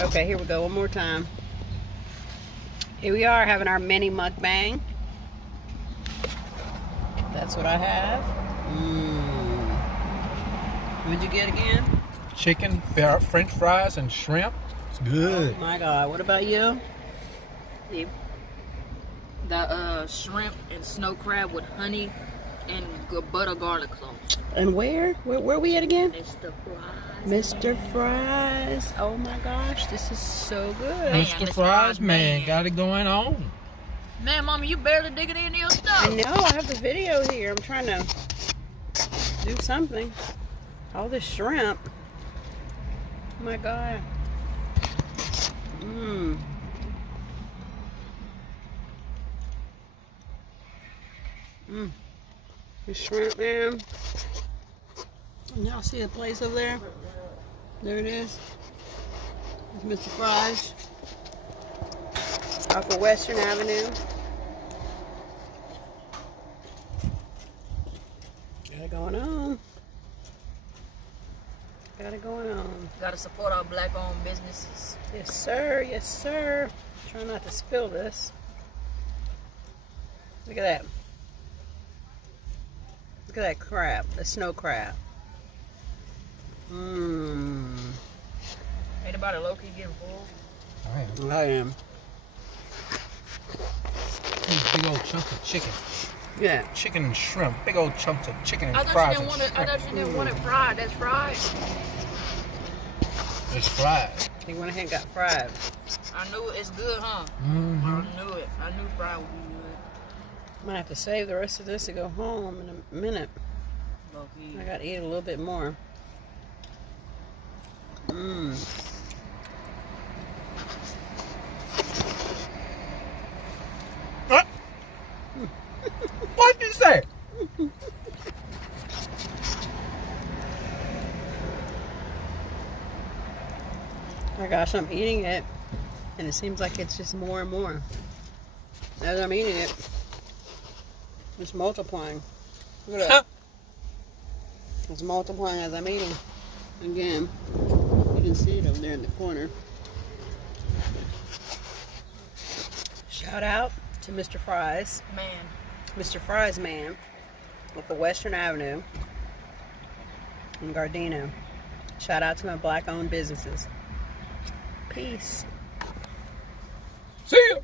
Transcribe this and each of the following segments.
Okay, here we go. One more time. Here we are having our mini mukbang. That's what I have. What'd you get again? Chicken, French fries, and shrimp. It's good. Oh my God. What about you? The shrimp and snow crab with honey and butter garlic sauce. And where are we at again? Mr. Fries. Mr. Fries. Oh my gosh, this is so good. Man, Mr. Fries, man, got it going on. Man, Mama, you barely digging into your stuff. I know, I have the video here. I'm trying to do something. All this shrimp. Oh my God. The shrimp, man. Y'all see the place over there? There it is. It's Mr. Fries. Off of Western Avenue. Got it going on. Got it going on. Gotta support our black-owned businesses. Yes, sir. Yes, sir. Try not to spill this. Look at that. Look at that crab. The snow crab. Anybody low-key getting full? I am. Big old chunks of chicken. Yeah. Chicken and shrimp. Big old chunks of chicken and I fries thought and you didn't want it fried. That's fried. It's fried. He went ahead and got fried. I knew it's good, huh? I knew it. I knew fried would be good. I'm gonna have to save the rest of this to go home in a minute. Low-key. I gotta eat a little bit more. What? What'd you say? Oh my gosh, I'm eating it, and it seems like it's just more and more. As I'm eating it, it's multiplying. Look at that. It's multiplying as I'm eating. Again, you can see it over there in the corner. Shout out to Mr. Fries. Man. Mr. Fries Man with the Western Avenue in Gardena. Shout out to my black-owned businesses. Peace. See ya.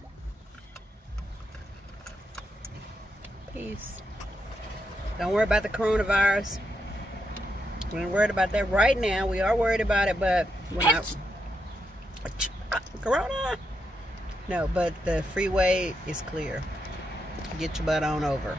Peace. Don't worry about the coronavirus. We're not worried about that right now. We are worried about it, but we're not. Corona? No, but the freeway is clear. Get your butt on over.